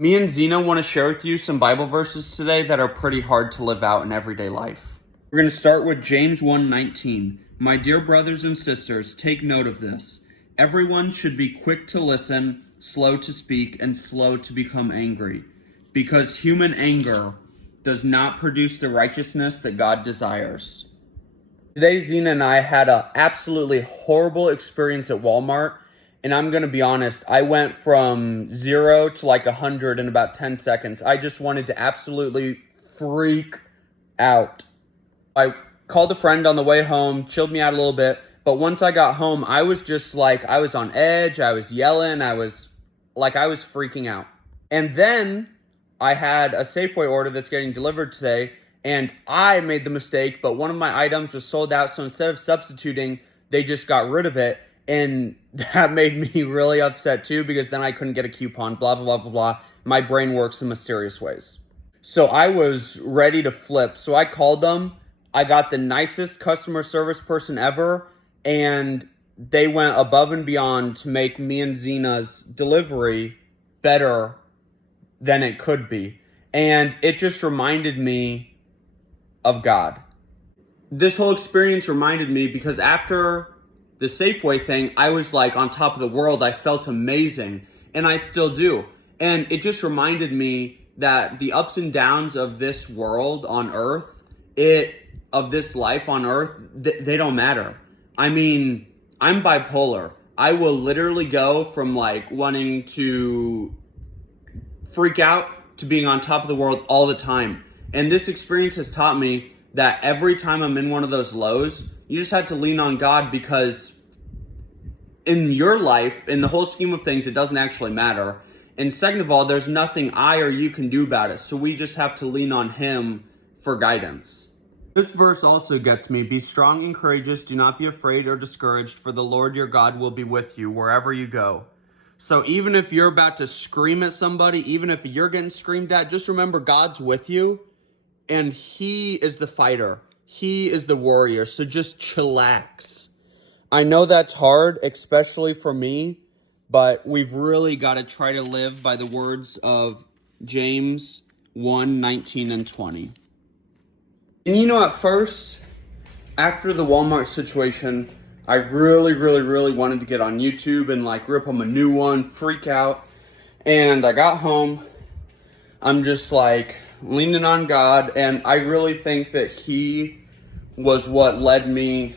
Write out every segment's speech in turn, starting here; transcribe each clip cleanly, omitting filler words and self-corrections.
Me and Zena want to share with you some Bible verses today that are pretty hard to live out in everyday life. We're going to start with James 1:19. My dear brothers and sisters, take note of this. Everyone should be quick to listen, slow to speak, and slow to become angry, because human anger does not produce the righteousness that God desires. Today, Zena and I had an absolutely horrible experience at Walmart. And I'm going to be honest, I went from 0 to like 100 in about 10 seconds. I just wanted to absolutely freak out. I called a friend on the way home, chilled me out a little bit. But once I got home, I was just like, I was on edge. I was yelling. I was freaking out. And then I had a Safeway order that's getting delivered today. And I made the mistake, but one of my items was sold out. So instead of substituting, they just got rid of it. And that made me really upset too, because then I couldn't get a coupon, blah, blah, blah, blah, blah. My brain works in mysterious ways. So I was ready to flip. So I called them. I got the nicest customer service person ever. And they went above and beyond to make me and Zena's delivery better than it could be. And it just reminded me of God. This whole experience reminded me because after the Safeway thing, I was like on top of the world. I felt amazing, and I still do. And it just reminded me that the ups and downs of this world on earth, of this life on earth, they don't matter. I mean, I'm bipolar. I will literally go from like wanting to freak out to being on top of the world all the time. And this experience has taught me that every time I'm in one of those lows, you just have to lean on God, because in your life, in the whole scheme of things, it doesn't actually matter. And second of all, there's nothing I or you can do about it. So we just have to lean on Him for guidance. This verse also gets me. Be strong and courageous. Do not be afraid or discouraged, for the Lord your God will be with you wherever you go. So even if you're about to scream at somebody, even if you're getting screamed at, just remember God's with you. And He is the fighter. He is the warrior. So just chillax. I know that's hard, especially for me, but we've really got to try to live by the words of James 1:19 and 20. And you know, at first, after the Walmart situation, I really, really, really wanted to get on YouTube and like rip them a new one, freak out. And I got home. I'm just like leaning on God, and I really think that He was what led me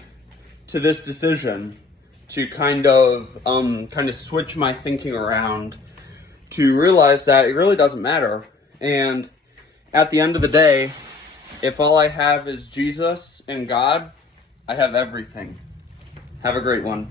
to this decision to kind of switch my thinking around, to realize that it really doesn't matter. And at the end of the day, if all I have is Jesus and God, I have everything. Have a great one.